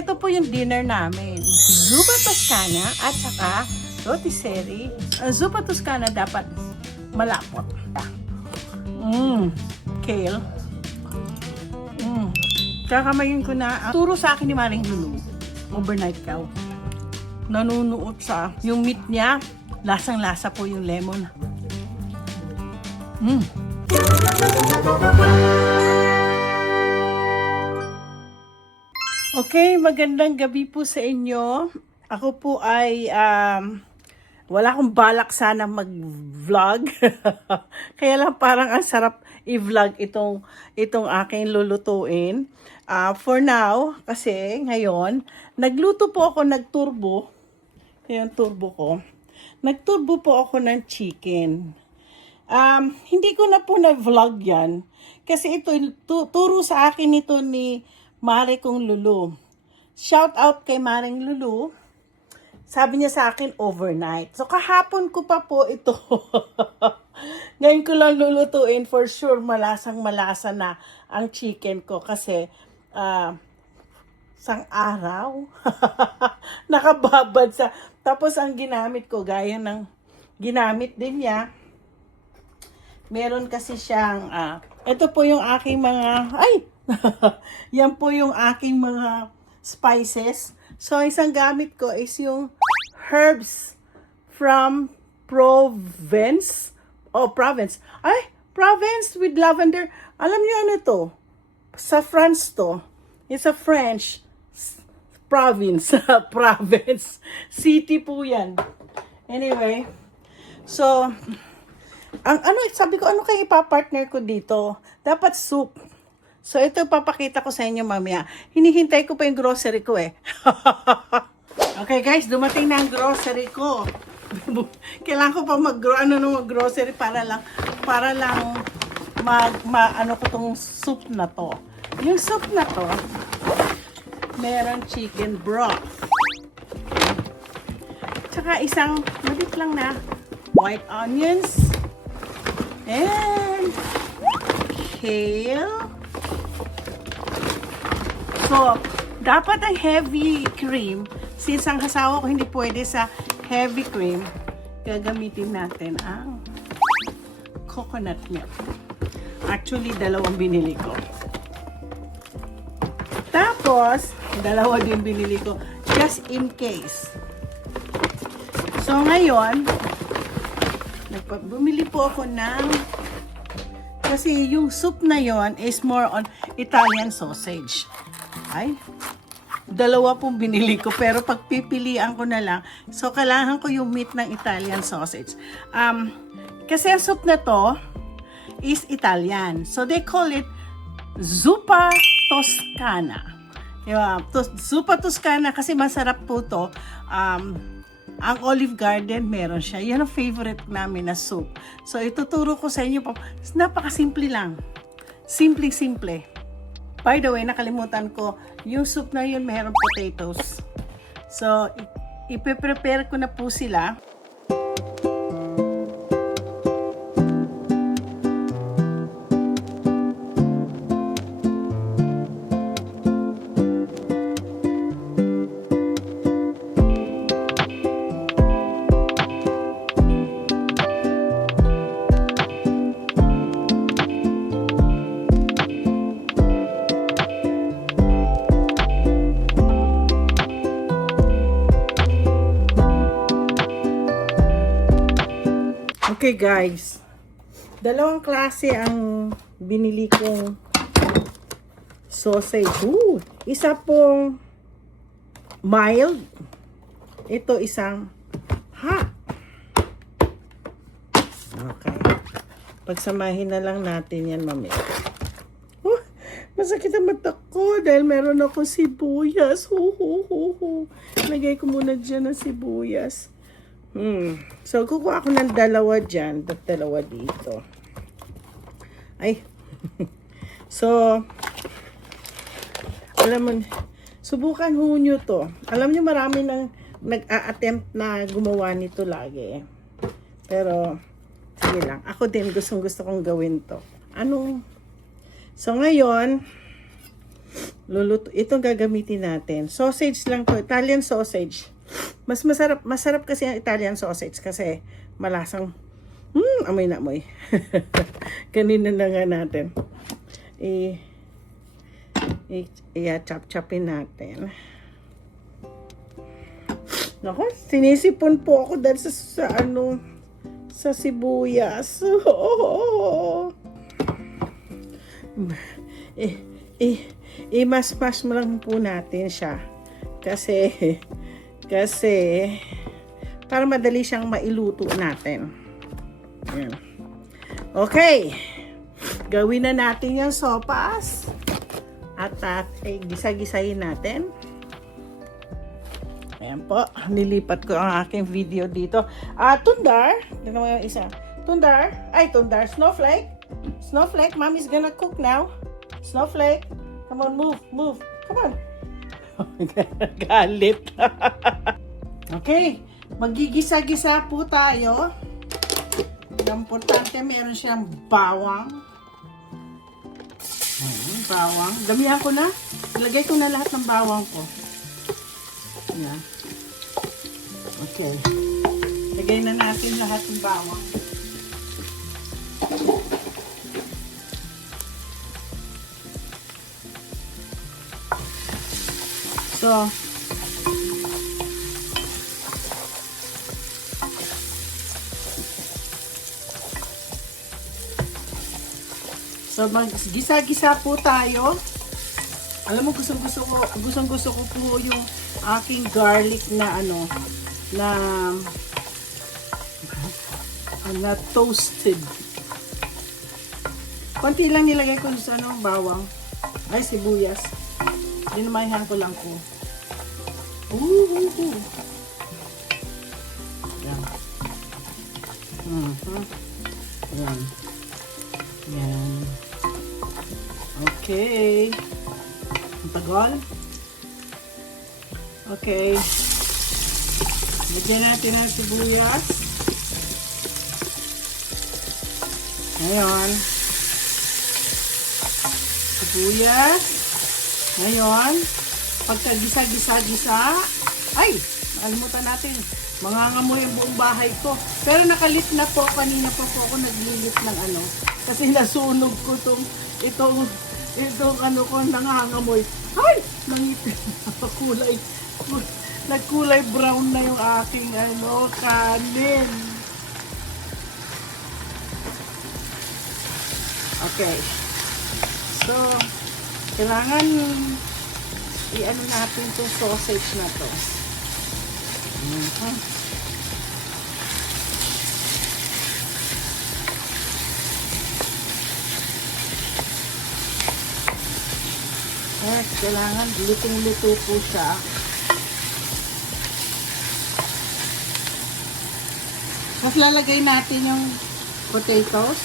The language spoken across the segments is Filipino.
Ito po yung dinner namin. Zuppa Toscana at saka rotisserie. Ang zuppa Toscana dapat malapot. Kale. Kakamayin ko na. Turo sa akin ni Maring Lulu. Overnight cow. Nanunuot sa yung meat niya. Lasang-lasa po yung lemon. Okay, magandang gabi po sa inyo. Ako po ay wala akong balak sana mag-vlog. Kaya lang parang ang sarap i-vlog itong aking lulutuin. For now, kasi ngayon, nagluto po ako, nagturbo. Yung turbo ko. Nagturbo po ako ng chicken. Hindi ko na po na-vlog yan. Kasi ito, turo sa akin ito ni Mare kong Lulu. Shout out kay Maring Lulu. Sabi niya sa akin overnight. So kahapon ko pa po ito. Ngayon ko lang lulutuin, for sure malasang malasa na ang chicken ko kasi sang araw nakababad sa, tapos ang ginamit ko gaya ng ginamit din niya. Meron kasi siyang ito po yung aking mga yan po yung aking mga spices. So, isang gamit ko is yung herbs from Provence. Provence with lavender. Alam niyo ano to? Sa France to. It's a French province. Province. City po yan. Anyway. So, sabi ko, ano kayo ipapartner ko dito? Dapat soup. So, ito papakita ko sa inyo mamaya. Hinihintay ko pa yung grocery ko eh. Okay guys, dumating na ang grocery ko. Kailangan ko pa mag-grocery para lang ano ko tong soup na to. Yung soup na to, meron chicken broth. Tsaka isang maliit lang na white onions. And kale. So, dapat ang heavy cream, since ang asawa ko hindi pwede sa heavy cream, gagamitin natin ang coconut milk. Actually, dalawang binili ko. Tapos, dalawa din binili ko, just in case. So, ngayon, bumili po ako ng, kasi yung soup na yon is more on Italian sausage. Ay, dalawa pong binili ko, pero pagpipilian ko na lang, so kailangan ko yung meat ng Italian sausage. Kasi ang soup na to is Italian. So they call it Zuppa Toscana. Zuppa Toscana kasi masarap po to. Ang Olive Garden, meron siya. Yan ang favorite namin na soup. So, ituturo ko sa inyo po. Napakasimple lang. Simple-simple. By the way, nakalimutan ko, yung soup na yun, meron potatoes. So, ipe-prepare ko na po sila. Okay guys, dalawang klase ang binili kong sausage. Isa pong mild, ito isang hot. Okay, pagsamahin na lang natin yan mamaya. Masakit ang mata ko dahil meron ako sibuyas. Lagay ko muna dyan ng sibuyas. So, kukuha ako ng dalawa dyan, dalawa dito. Ay. So, alam mo, subukan ho nyo to. Alam nyo, marami nang nag-a-attempt na gumawa nito lagi. Pero, sige lang. Ako din, gusto kong gawin to. So, ngayon, Itong gagamitin natin. Sausage lang to, Italian sausage. Masarap kasi ang Italian sausage kasi malasang, amoy na amoy. Kanina na nga natin. Chop-chopin natin. Naku, sinisipon po ako dahil sa sibuyas. I-mash mo lang po natin siya. Kasi, para madali siyang mailuto natin. Ayan. Okay. Gawin na natin yung sopas. At gisa-gisahin natin. Ayan po. Nilipat ko ang aking video dito. Tundar. Tignan mo yung isa. Tundar. Snowflake. Snowflake. Mommy's gonna cook now. Snowflake. Come on, move. Come on. Galit. Okay. Magigisa-gisa po tayo. Ang importante, meron siyang bawang. Bawang. Damihan ko na. Ilagay ko na lahat ng bawang ko. Yan. Okay. Lagay na natin lahat ng bawang. So mag-gisa-gisa po tayo. Alam mo, gustong-gusto ko po yung aking garlic na na toasted. Konti lang nilagay ko sa bawang. Ay, sibuyas. Dinamahan ko lang po. Yan. Yan. Yan. Okay. Ang tagal. Okay. Lagyan natin ang sibuyas. Ngayon. Sibuyas. Ngayon. Pagka gisa-gisa-gisa. Ay! Nakalimutan natin. Mangangamoy ang buong bahay ko. Pero nakalit na po. Kanina po ako naglilit ng kasi nasunog ko itong ko nangangamoy. Ay! Nangipin na kulay. Nagkulay brown na yung aking kanin. Okay. So, kailangan natin itong sausage na to. Kailangan lutong-luto po siya. Tapos lalagay natin yung potatoes.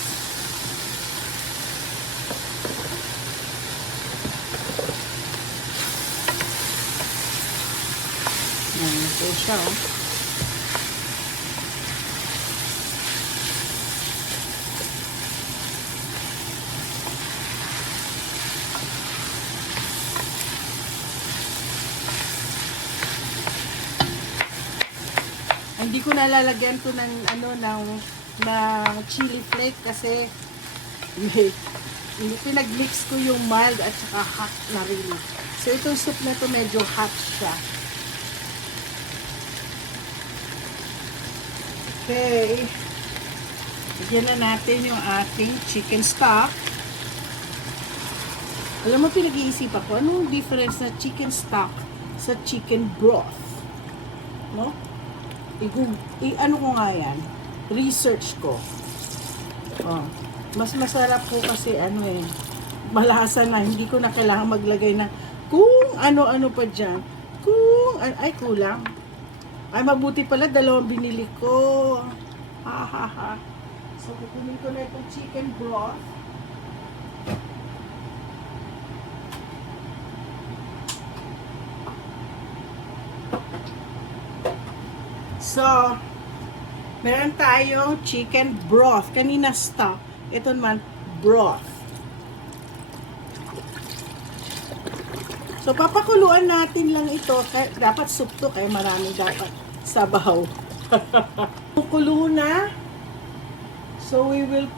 Ito siya, Hindi ko nalalagyan to ng chili flake kasi pinag-mix ko yung mild at saka hot na rin. So itong soup na to medyo hot siya. Okay. Bigyan na natin yung ating chicken stock. Alam mo, pinag-iisipan ko, anong difference na chicken stock sa chicken broth? No? Ano ko nga yan? Research ko. Mas masarap po kasi malasa na. Hindi ko na kailangan maglagay ng kung ano-ano pa dyan. Ay kulang. Ay mabuti pala, 2 binili ko. So kukunin ko na itong chicken broth. So, meron tayong chicken broth. Kanina stock. Ito naman, broth. So, papakuluan natin lang ito. Dapat soup to, kaya marami dapat sabaw. Kulo na. So, we will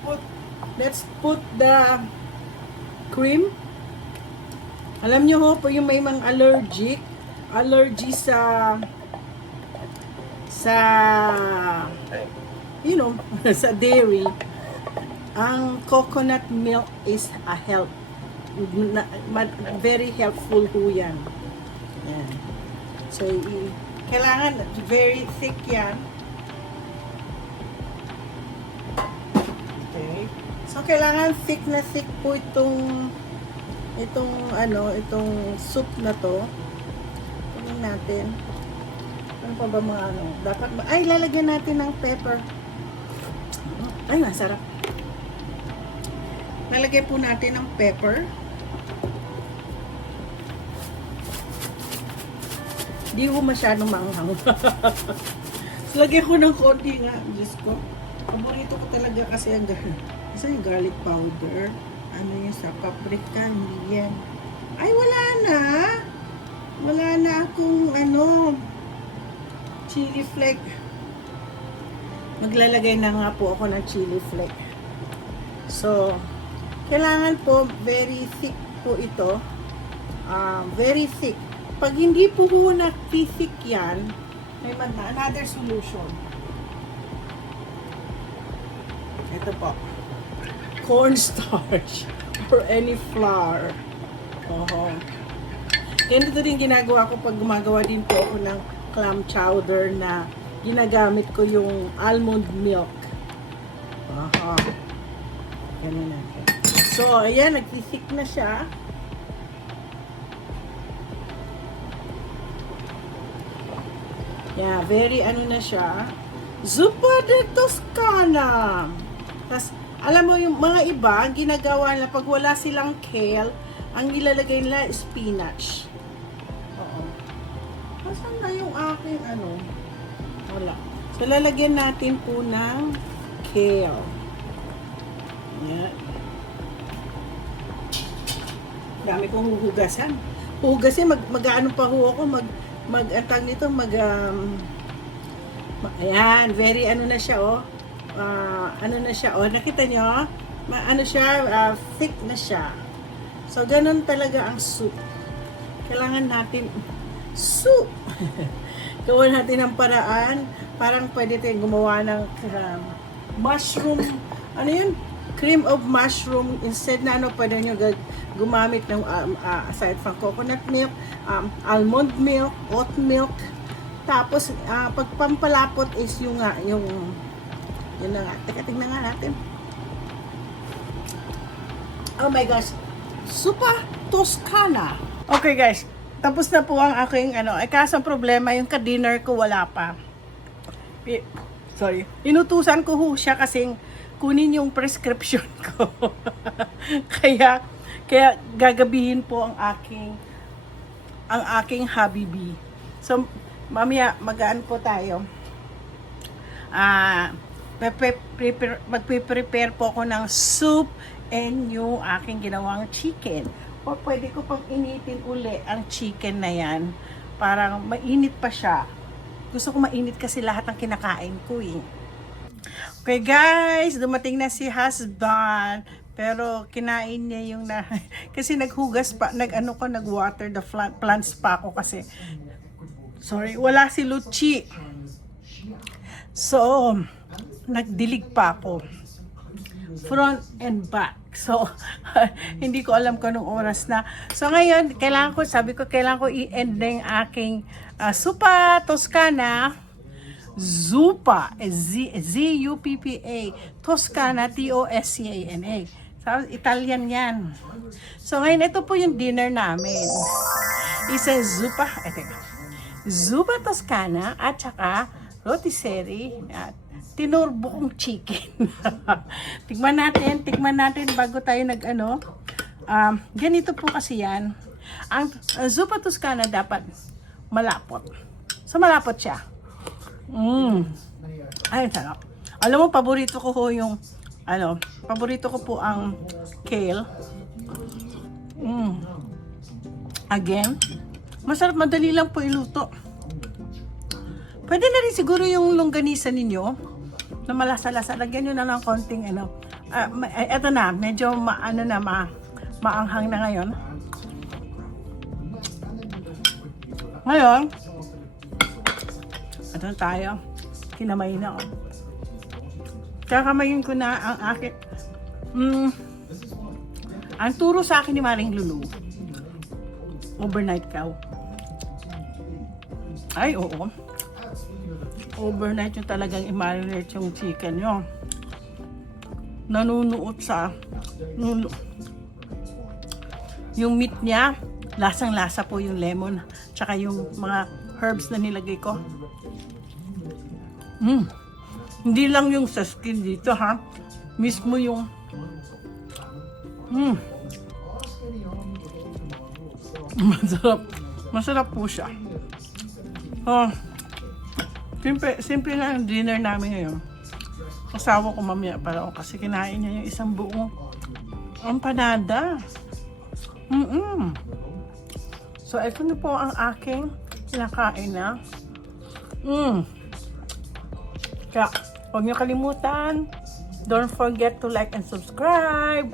let's put the cream. Alam nyo ho, po yung may mga allergy sa you know, sa dairy, ang coconut milk is a help. Very helpful ho yan. Yan. So, kailangan very thick yan. Okay. So, kailangan thick na thick po itong soup na to. Tingnan natin. Ano pa ba mga dapat lalagyan natin ng pepper. Ay, masarap. Lalagay po natin ng pepper. Hindi ko masyadong maanghang. Lagyan ko ng konti nga. Diyos ko. Paborito ko talaga kasi yung garlic powder. Ano yung sa paprika. Hindi yan. Ay, wala na. Wala na akong chili flake. Maglalagay na nga po ako ng chili flake. So, kailangan po very thick po ito. Very thick. Pag hindi po na thick yan, may another solution. Ito po. Cornstarch or any flour. Ganito din ginagawa ko pag gumagawa din po ako ng clam chowder na ginagamit ko yung almond milk. Ganun natin. So, ayan, nag-thick na siya. Yeah, very na siya. Zuppa de Toscana. Tas, alam mo yung mga iba, ginagawa nila pag wala silang kale, ang ilalagay nila is spinach. Oo. Saan na yung aking wala. So, lalagyan natin po ng kale. Yan. Dami kong huhugasan. Huhugasin, mag-ano pa ho ako, antag nito, ayan, very na siya, na siya, nakita nyo? Thick na siya. So, ganun talaga ang soup. Kailangan natin soup. Gawin natin ang paraan, parang pwede tayong gumawa ng mushroom, cream of mushroom, instead na pwede nyo gumamit ng aside from coconut milk, almond milk, oat milk. Tapos pag pampalapot is yun na nga. Teka, tingnan nga natin. Oh my gosh. Zuppa Toscana. Okay guys, tapos na po ang aking kaso problema yung ka-dinner ko wala pa. Sorry. Inutusan ko ho siya kasing kunin yung prescription ko. kaya gagabihin po ang aking Habibi. So, mamaya magaan po tayo. Magpe-prepare po ako ng soup and yung aking ginawang chicken. O pwede ko pang initin uli ang chicken na yan. Parang mainit pa siya. Gusto ko mainit kasi lahat ng kinakain ko eh. Okay guys, dumating na si husband. Pero kinain niya yung kasi naghugas pa, nag-water the plants pa ako kasi. Sorry, wala si Luchi. So, nagdilig pa ako. Front and back. So, hindi ko alam kung anong oras na. So, ngayon, sabi ko, kailangan ko i-end na yung aking Zuppa Toscana. Zuppa, Z-U-P-P-A, Toscana, T-O-S-C-A-N-A. Italian yan. So, ngayon, ito po yung dinner namin. Isa Zuppa Toscana at saka rotisserie at tinurbo kong chicken. Tikman natin bago tayo ganito po kasi yan. Ang Zuppa Toscana dapat malapot. So, malapot siya. Ay, sarap. Alam mo, paborito ko yung paborito ko po ang kale. Again, masarap, madali lang po iluto. Pwede na rin siguro yung longganisa ninyo na malasa-lasa. Lagyan nyo na ng konting ano. Eto na, medyo maanghang na ngayon. Ngayon, ito tayo. Kinamay na ako. Kakamayin ko na ang akin. Ang turo sa akin ni Maring Lulu, overnight cow. Ay, oo. Overnight yung talagang i-marinate yung chicken nyo. Nanunuot sa yung meat niya, lasang-lasa po yung lemon tsaka yung mga herbs na nilagay ko. Hindi lang yung sa skin dito ha, mismo yung masarap po siya. Simple na ang dinner namin ngayon. Asawa ko mamaya para kasi kinain niya yung isang buong empanada. So, ito na po ang aking kinakain na. Kaya, huwag niyo kalimutan. Don't forget to like and subscribe.